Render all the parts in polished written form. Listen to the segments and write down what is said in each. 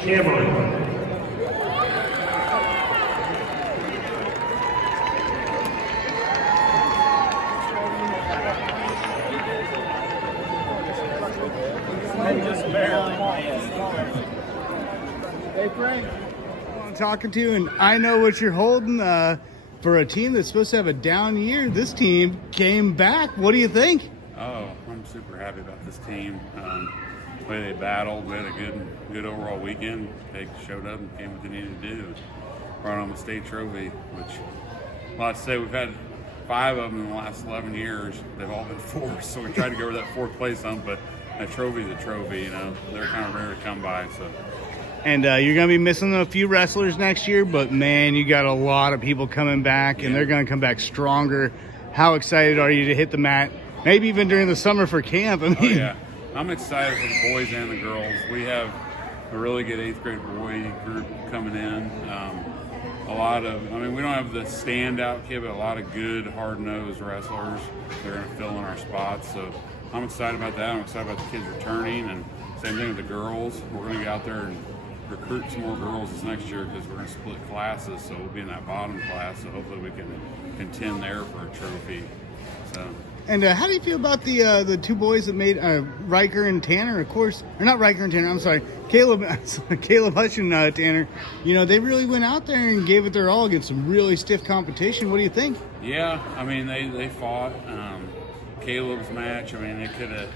Cameron. Hey Frank, I'm talking to you, and I know what you're holding for a team that's supposed to have a down year. This team came back. What do you think? Oh, I'm super happy about this team. The way they battled, we had a good overall weekend. They showed up and came what they needed to do. Brought home a state trophy, which, well, I'd say we've had 5 of them in the last 11 years. They've all been 4, so we tried to go over that 4th place hump, but a trophy's a trophy, you know. They're kind of rare to come by, so. And you're going to be missing a few wrestlers next year, but man, you got a lot of people coming back, and they're going to come back stronger. How excited are you to hit the mat, maybe even during the summer for camp? I mean, oh, yeah. I'm excited for the boys and the girls. We have a really good 8th grade boy group coming in. We don't have the standout kid, but a lot of good, hard-nosed wrestlers. They're going to fill in our spots, so I'm excited about that. I'm excited about the kids returning, and same thing with the girls. We're going to get out there and recruit some more girls this next year because we're going to split classes, so we'll be in that bottom class, so hopefully we can contend there for a trophy. So. And how do you feel about the 2 boys that made Riker and Tanner, of course, or not Riker and Tanner, I'm sorry, Caleb Hush and Tanner. You know, they really went out there and gave it their all against some really stiff competition. What do you think? Yeah, I mean, they fought. Caleb's match, I mean, it could have,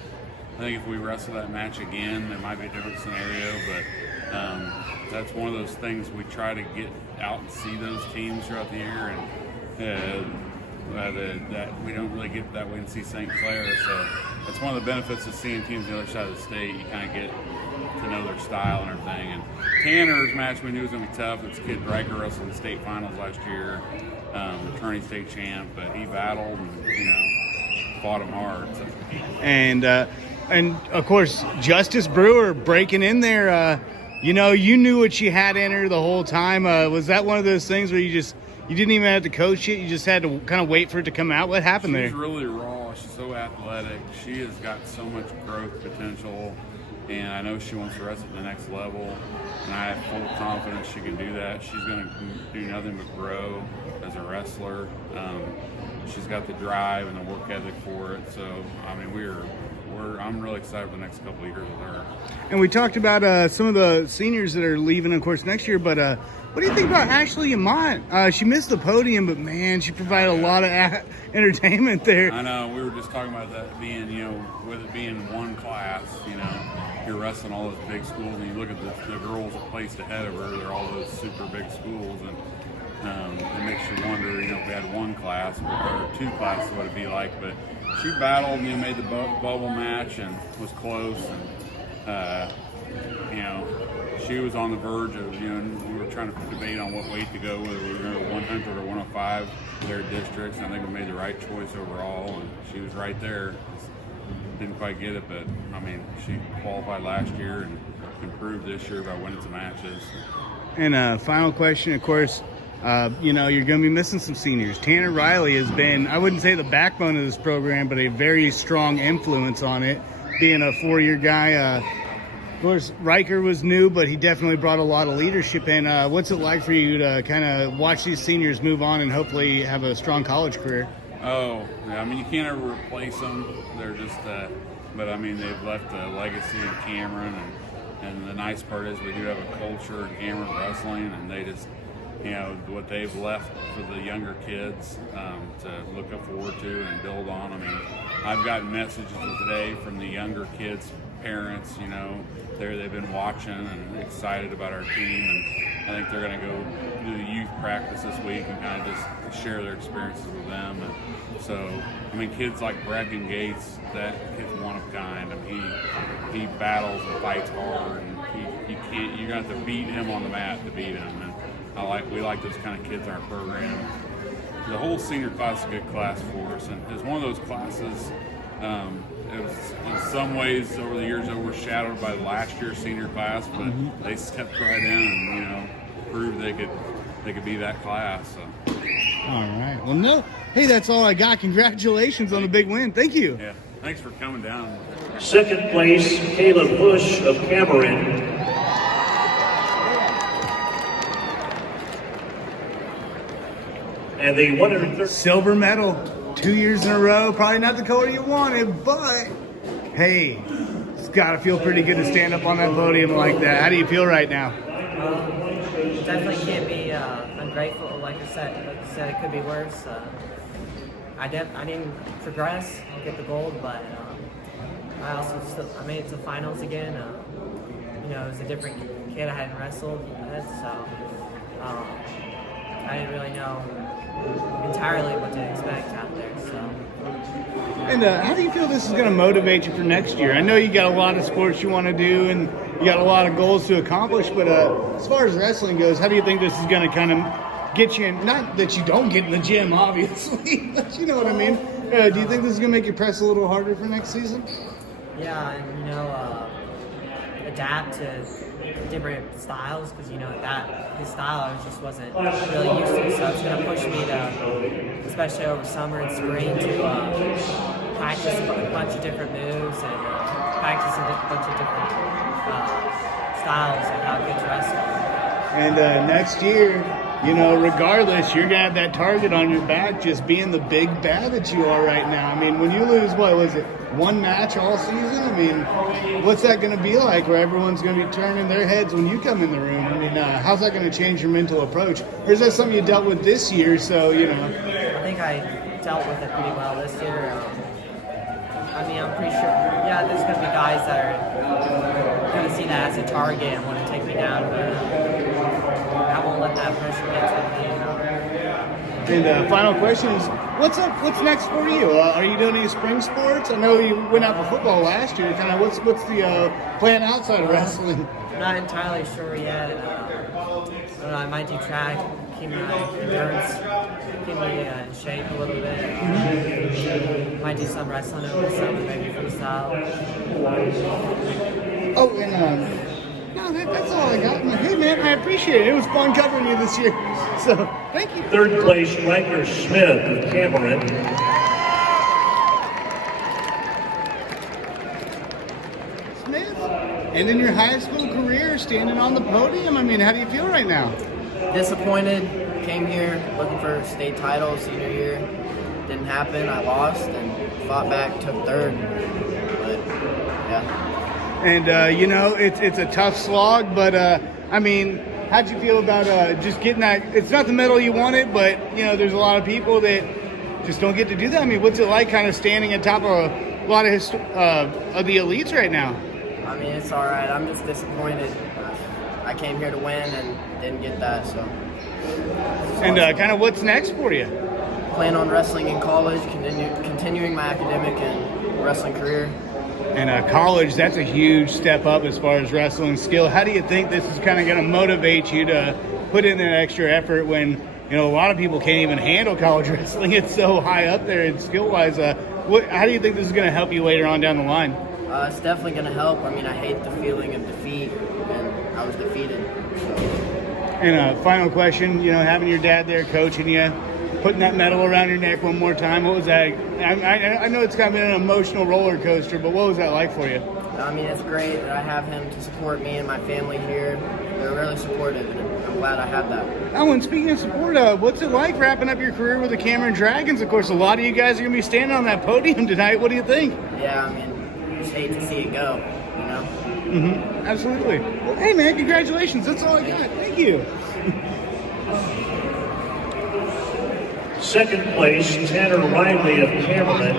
I think if we wrestle that match again, it might be a different scenario, but that's one of those things we try to get out and see those teams throughout the year, and that we don't really get that way and see St. Clair. So that's one of the benefits of seeing teams on the other side of the state. You kind of get to know their style and everything. And Tanner's match we knew was going to be tough. It's kid Riker wrestled in the state finals last year, returning state champ, but he battled and, you know, fought him hard. So. And of course, Justice Brewer breaking in there. You know, you knew what she had in her the whole time. Was that one of those things where you didn't even have to coach it? You just had to kind of wait for it to come out? What happened there? She's really raw. She's so athletic. She has got so much growth potential, and I know she wants to wrestle at the next level, and I have full confidence she can do that. She's going to do nothing but grow as a wrestler. She's got the drive and the work ethic for it. So, I mean, I'm really excited for the next couple of years with her. And we talked about some of the seniors that are leaving, of course, next year, but what do you think about Ashley Amont? She missed the podium, but man, she provided a lot of entertainment there. I know, we were just talking about that being, you know, with it being one class, you know, you're wrestling all those big schools, and you look at the girls that placed ahead of her, they're all those super big schools, and it makes you wonder, you know, if we had one class or 2 classes, what it'd be like. But she battled and made the bubble match and was close, and you know, she was on the verge of, you know, we were trying to debate on what weight to go, whether we were going to go 100 or 105 their districts, and I think we made the right choice overall, and she was right there. Didn't quite get it, but I mean, she qualified last year and improved this year by winning some matches. And final question, of course, you know, you're going to be missing some seniors. Tanner Riley has been, I wouldn't say the backbone of this program, but a very strong influence on it, being a 4-year guy. Of course, Riker was new, but he definitely brought a lot of leadership in. What's it like for you to kind of watch these seniors move on and hopefully have a strong college career? Oh, yeah, I mean, you can't ever replace them. They're just, but I mean, they've left a legacy in Cameron, and the nice part is we do have a culture in Cameron wrestling, and they just, you know, what they've left for the younger kids to look forward to and build on. I mean, I've gotten messages today from the younger kids' parents, you know, they've been watching and excited about our team, and I think they're going to go do the youth practice this week and kind of just share their experiences with them. And so, I mean, kids like Bracken Gates, that kid's one of a kind. I mean, he battles and fights hard, and you're going to have to beat him on the mat to beat him. And we like those kind of kids in our program. The whole senior class is a good class for us, and it's one of those classes. It was in some ways over the years overshadowed by last year's senior class, but they stepped right in and, you know, proved they could be that class. So. All right. Well, no. Hey, that's all I got. Congratulations on the big win. Thank you. Yeah. Thanks for coming down. Second place, Caleb Bush of Cameron. And the 130 silver medal 2 years in a row. Probably not the color you wanted, but hey, it's got to feel pretty good to stand up on that podium like that. How do you feel right now? Definitely can't be ungrateful. Like I said, it could be worse. I didn't progress, get the gold, but I made it to finals again. It was a different kid I hadn't wrestled with, so I didn't really know entirely what to expect out there. So. And how do you feel this is going to motivate you for next year? I know you got a lot of sports you want to do, and you got a lot of goals to accomplish. But as far as wrestling goes, how do you think this is going to kind of get you in? Not that you don't get in the gym, obviously, but you know what I mean. Do you think this is going to make you press a little harder for next season? Yeah, and adapt to different styles because that his style I just wasn't really used to. So it's going to push me to, especially over summer and spring, to practice a bunch of different moves and practice a bunch of different styles and how kids wrestle. And next year, regardless, you're going to have that target on your back just being the big bad that you are right now. I mean, when you lose, what was it, one match all season? I mean, what's that going to be like where everyone's going to be turning their heads when you come in the room? I mean, how's that going to change your mental approach? Or is that something you dealt with this year? So, I think I dealt with it pretty well this year. I'm pretty sure, there's going to be guys that are going to see that as a target and want to take me down, but I won't let that pressure get to me. And final question is, what's up? What's next for you? Are you doing any spring sports? I know you went out for football last year. Kind of what's the plan outside of wrestling? I'm not entirely sure yet. I might do track, keep my endurance, keep me in shape a little bit. Might do some wrestling over the summer, maybe freestyle. Oh, and no, that's all I got. Hey, man, I appreciate it. It was fun covering you this year. So, thank you. Third place, Riker Smith of Cameron. Smith, and in your high school career, standing on the podium, I mean, how do you feel right now? Disappointed. Came here looking for a state title senior year. Didn't happen. I lost and fought back, took third. But, yeah. And, it's a tough slog, but, I mean, how'd you feel about just getting that? It's not the medal you wanted, but, there's a lot of people that just don't get to do that. I mean, what's it like kind of standing on top of a lot of the elites right now? I mean, it's all right. I'm just disappointed. I came here to win and didn't get that, so. And kind of what's next for you? Plan on wrestling in college, continuing my academic and wrestling career. And college, that's a huge step up as far as wrestling skill. How do you think this is kind of going to motivate you to put in that extra effort when, a lot of people can't even handle college wrestling? It's so high up there and skill-wise. How do you think this is going to help you later on down the line? It's definitely going to help. I mean, I hate the feeling of defeat, and I was defeated. So. And final question, having your dad there coaching you, putting that medal around your neck one more time, what was that? I know it's kind of been an emotional roller coaster, but what was that like for you? I mean, it's great that I have him to support me and my family here. They're really supportive, and I'm glad I have that. Oh, and speaking of support, what's it like wrapping up your career with the Cameron Dragons? Of course, a lot of you guys are going to be standing on that podium tonight. What do you think? Yeah, I mean, just hate to see it go, Mm-hmm. Absolutely. Well, hey, man, congratulations. That's all I got. Thank you. Second place, Tanner Riley of Cameron.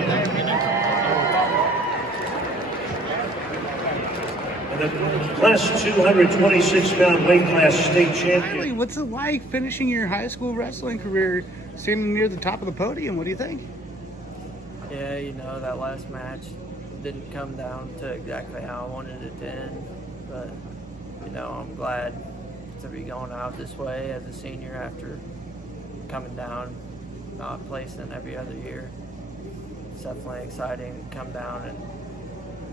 And the class 226-pound weight class state champion. What's it like finishing your high school wrestling career standing near the top of the podium? What do you think? Yeah, that last match didn't come down to exactly how I wanted it to end, but I'm glad to be going out this way as a senior after coming down, not placing every other year. It's definitely exciting to come down and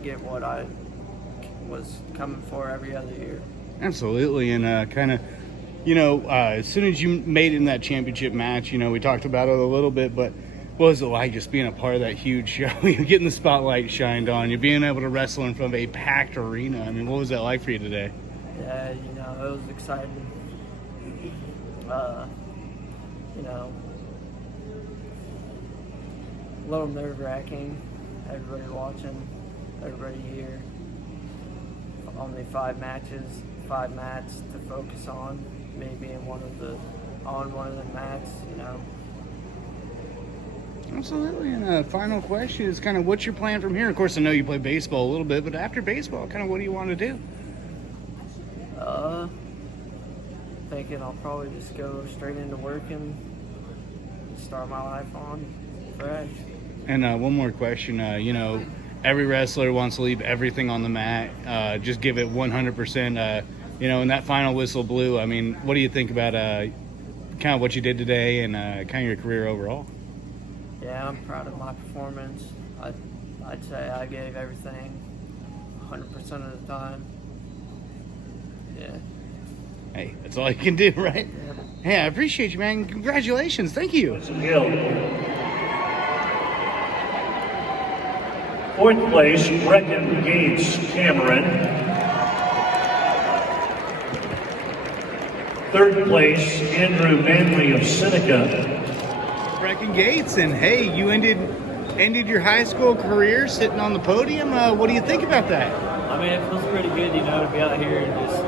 get what I was coming for every other year. Absolutely, and as soon as you made it in that championship match, we talked about it a little bit, but what was it like just being a part of that huge show? You getting the spotlight shined on you, being able to wrestle in front of a packed arena. I mean, what was that like for you today? Yeah, it was exciting. a little nerve-wracking. Everybody watching, everybody here. Only 5 matches, 5 mats to focus on. Me being one of the mats, you know. Absolutely. And final question is kind of what's your plan from here? Of course, I know you play baseball a little bit, but after baseball, kind of what do you want to do? Thinking I'll probably just go straight into working, start my life on fresh. And one more question. You know, every wrestler wants to leave everything on the mat, just give it 100%. You know, and that final whistle blew. I mean, what do you think about kind of what you did today and kind of your career overall? Yeah, I'm proud of my performance. I'd say I gave everything 100% of the time. Yeah. Hey, that's all you can do, right? Yeah. Hey, I appreciate you, man. Congratulations. Thank you. Hill. 4th place, Brecken Gates Cameron. 3rd place, Andrew Manley of Seneca. Brecken Gates, and hey, you ended your high school career sitting on the podium. What do you think about that? I mean, it feels pretty good, you know, to be out here and just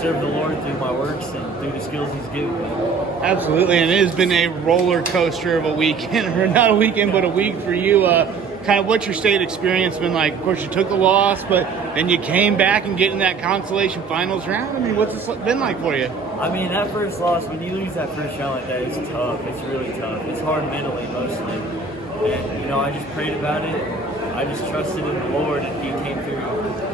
serve the Lord through my works and through the skills He's given me. Absolutely, and it has been a roller coaster of a weekend, or not a weekend, but a week for you. Kind of what's your state experience been like? Of course, you took the loss, but then you came back and get in that consolation finals round. I mean, what's it been like for you? I mean, that first loss, when you lose that first round like that, it's tough. It's really tough. It's hard mentally, mostly. And, you know, I just prayed about it. I just trusted in the Lord, and He came through.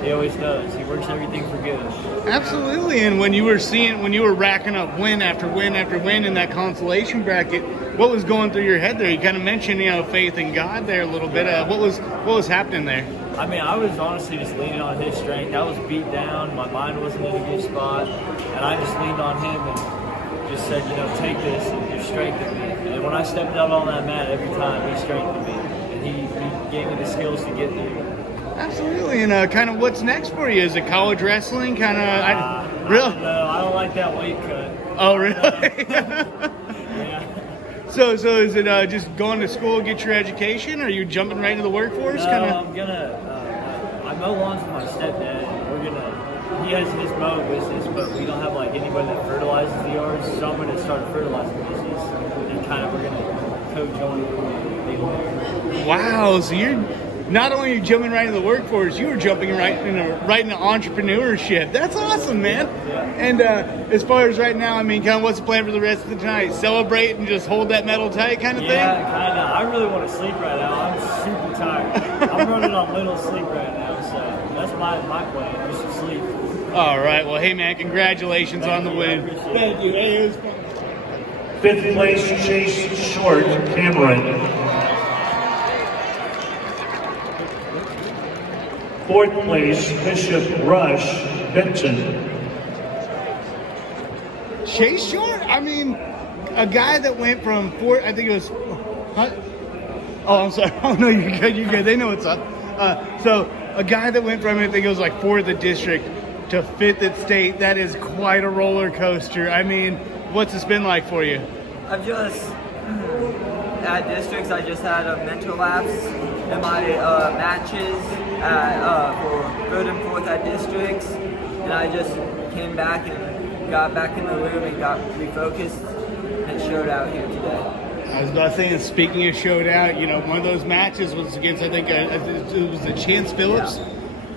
He always does. He works everything for good. Absolutely. And when you were racking up win after win after win in that consolation bracket, what was going through your head there? You kind of mentioned, you know, faith in God there a little bit. What was happening there? I mean, I was honestly just leaning on His strength. I was beat down. My mind wasn't in a good spot. And I just leaned on Him and just said, you know, take this and just strengthen me. And when I stepped out on that mat every time, He strengthened me. And He gave me the skills to get there. Absolutely. And kind of what's next for you? Is it college wrestling? Kind of, really? No, I don't like that weight cut. Oh, really? Yeah. So is it just going to school, get your education, or are you jumping right into the workforce? No, I'm gonna. I mow lawns with my stepdad. He has his mowing business, but we don't have like anybody that fertilizes the yards. So I'm gonna start a fertilizing business, and kind of we're gonna co-join the deal there. Wow. So you're not only are you jumping right into the workforce, you were jumping right into entrepreneurship. That's awesome, man. Yeah. And as far as right now, I mean, kind of what's the plan for the rest of the night? Celebrate and just hold that medal tight kind of thing? Yeah, kind of. I really want to sleep right now. I'm super tired. I'm running on little sleep right now, so that's my plan, just to sleep. All right. Well, hey, man, congratulations on the win. Thank you. Hey, it was fun. 5th place, Chase Short Cameron. 4th place, Bishop Rush Benton. Chase Short? I mean, a guy that went from I think it was, oh, I'm sorry. Oh, no, you're good. They know what's up. So a guy that went from, I think it was like 4th at district to 5th at state, that is quite a roller coaster. I mean, what's this been like for you? I've just, at districts, I just had a mental lapse in my matches for 3rd and 4th at districts, and I just came back and got back in the room and got refocused and showed out here today. I was about to say, speaking of showed out, you know, one of those matches was against, I think, it was the Chance Phillips. Yeah.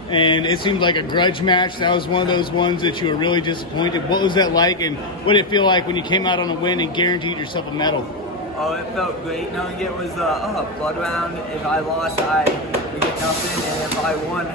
And it seemed like a grudge match. That was one of those ones that you were really disappointed. What was that like, and what did it feel like when you came out on a win and guaranteed yourself a medal? Oh, it felt great knowing it was a blood round. If I lost, I would get nothing, and if I won,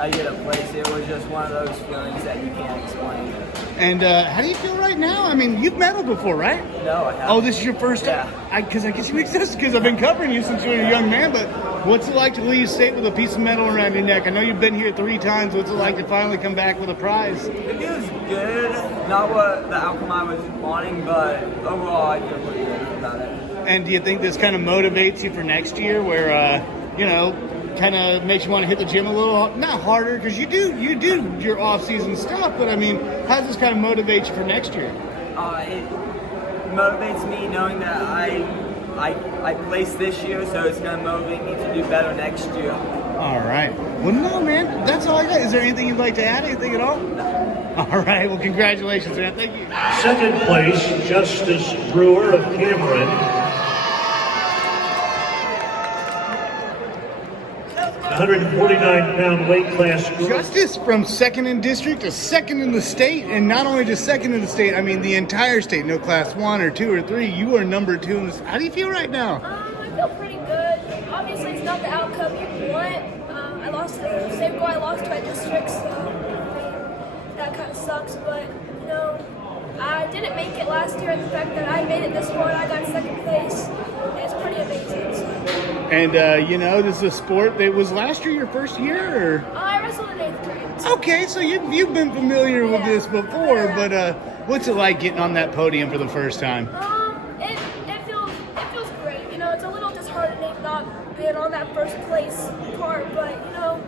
I get a place. It was just one of those feelings that you can't explain. And how do you feel right now? I mean, you've medaled before, right? No, I haven't. Oh, this is your first time? Yeah. Because I guess you exist because I've been covering you since you were a young man, but what's it like to leave state with a piece of metal around your neck? I know you've been here 3 times. What's it like to finally come back with a prize? It feels good. Not what the outcome I was wanting, but overall I feel pretty good about it. And do you think this kind of motivates you for next year where, you know, kind of makes you want to hit the gym a little, not harder, because you do your off-season stuff, but I mean, how does this kind of motivate you for next year? It motivates me knowing that I I placed this year, so it's gonna motivate me to do better next year. All right. Well, no, man, that's all I got. Is there anything you'd like to add? Anything at all? All right. Well, congratulations, man. Thank you. Second place, Justice Brewer of Cameron. 149-pound weight class group. Justice from second in district to second in the state, and not only just second in the state, I mean the entire state. No class 1 or 2 or 3. You are number 2 in this. How do you feel right now? I feel pretty good. Obviously, it's not the outcome you want. I lost to the same goal I lost to at districts, so that kind of sucks. But you know, I didn't make it last year, and the fact that I made it this far and I got second place is pretty amazing. So. And you know, this is a sport that was last year your first year, or? I wrestled in 8th grade. Okay, so you've been familiar with this before, but what's it like getting on that podium for the first time? It feels great. You know, it's a little disheartening not being on that first place part, but you know,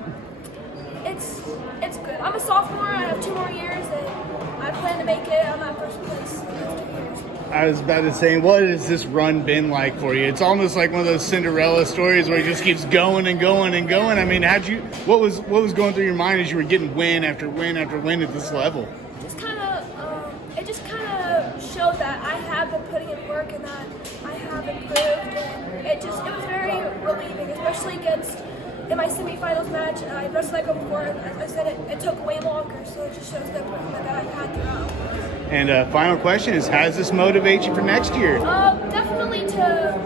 it's good. I'm a sophomore. I have 2 more years, and I plan to make it on that first place in those 2 years. I was about to say, what has this run been like for you? It's almost like one of those Cinderella stories where it just keeps going and going and going. I mean, what was going through your mind as you were getting win after win after win at this level? It just kind of showed that I have been putting in work and that I have improved. And it was very relieving, especially in my semifinals match. I wrestled like before, and as I said, it took way longer, so it just shows the improvement that I've had throughout. And final question is, how does this motivate you for next year? Definitely to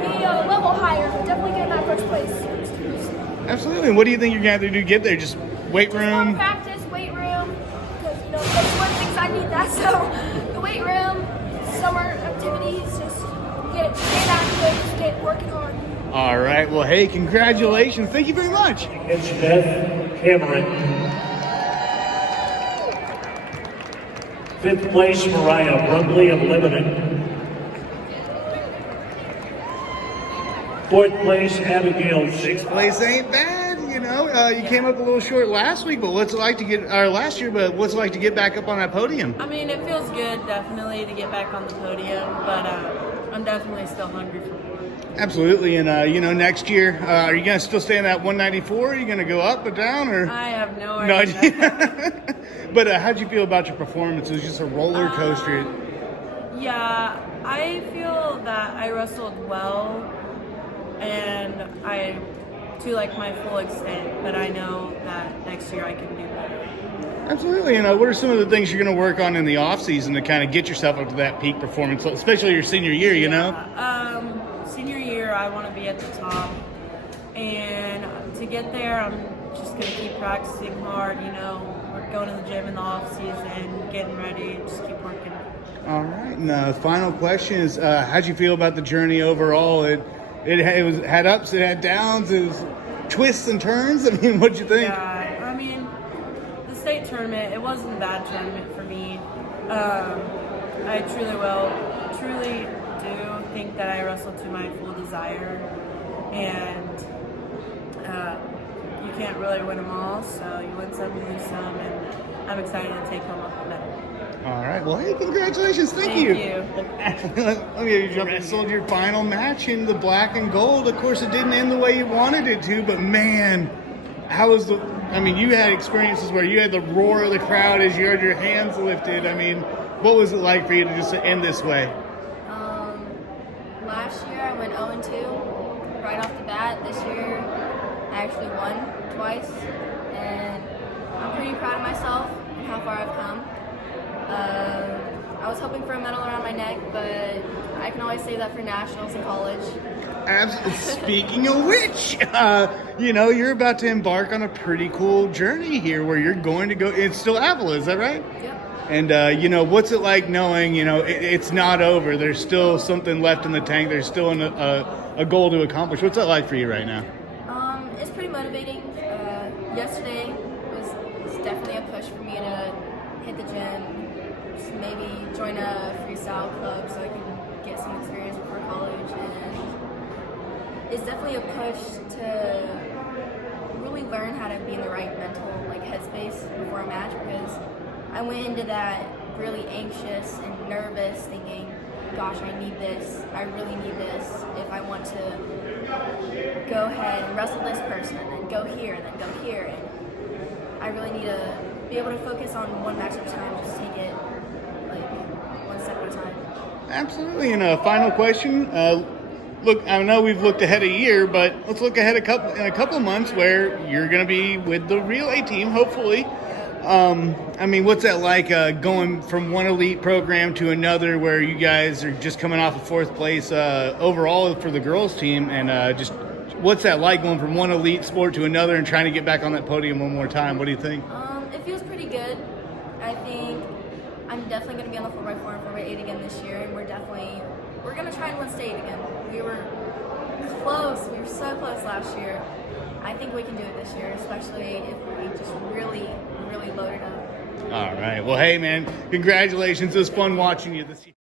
be a level higher, definitely get in that first place. Absolutely. And what do you think you're going to have to do to get there? Just weight room? More practice, weight room, because you know that's one of the things I need that. So the weight room, summer activities, just get active, get working hard. All right. Well, hey, congratulations. Thank you very much. It's Beth Cameron. 5th place, Mariah Brumley of Lebanon. 4th place, Abigail 6th place ain't bad, you know. You came up a little short last week, but what's it like to last year? But what's it like to get back up on that podium? I mean, it feels good, definitely, to get back on the podium, but I'm definitely still hungry for more. Absolutely, and you know, next year, are you gonna still stay in that 194? Are you gonna go up or down, or? I have no idea. But how'd you feel about your performance? It was just a roller coaster. Yeah, I feel that I wrestled well, and to like my full extent, but I know that next year I can do better. Absolutely. You know, what are some of the things you're going to work on in the off season to kind of get yourself up to that peak performance, especially your senior year? You know. Senior year, I want to be at the top, and to get there, I'm just going to keep practicing hard. You know, we're going to the gym in the off season, getting ready, just keep working. All right. And the final question is, how'd you feel about the journey overall? It had ups, it had downs, it was twists and turns. I mean, what'd you think? Yeah, I mean, the state tournament, it wasn't a bad tournament for me. I truly do think that I wrestled to my full desire, and you can't really win them all, so you win some, you lose some, and I'm excited to take home a medal. All right. Well, hey, congratulations. Thank you. Let me jump. Wrestled your final match in the black and gold. Of course, it didn't end the way you wanted it to, but man, how was I mean, you had experiences where you had the roar of the crowd as you had your hands lifted. I mean, what was it like for you to just end this way? Last year I went 0-2 right off the bat. This year I actually won twice, and I'm pretty proud of myself and how far I've come. I was hoping for a medal around my neck, but I can always save that for nationals in college. Speaking of which, you know, you're about to embark on a pretty cool journey here where you're going to go. It's still Avila, is that right? Yep. And, you know, what's it like knowing, you know, it's not over. There's still something left in the tank. There's still a goal to accomplish. What's that like for you right now? It's pretty motivating. Yesterday was definitely a push for me to hit the gym, maybe join a freestyle club so I can get some experience before college. And it's definitely a push to really learn how to be in the right mental headspace before a match, because I went into that really anxious and nervous thinking gosh, I need this. I really need this if I want to go ahead and wrestle this person and then go here and then go here. And I really need to be able to focus on one match at a time, just take it like one step at a time. Absolutely. And a final question. Look, I know we've looked ahead a year, but let's look ahead in a couple of months where you're going to be with the relay team, hopefully. I mean, what's that like going from one elite program to another where you guys are just coming off of fourth place overall for the girls team? And just what's that like going from one elite sport to another and trying to get back on that podium one more time? What do you think? It feels pretty good. I think I'm definitely going to be on the 4x4 and 4x8 again this year, and we're going to try and win state again. We were close. We were so close last year. I think we can do it this year, especially if we just really, really load it up. All right. Well, hey, man, congratulations. It was fun watching you this year.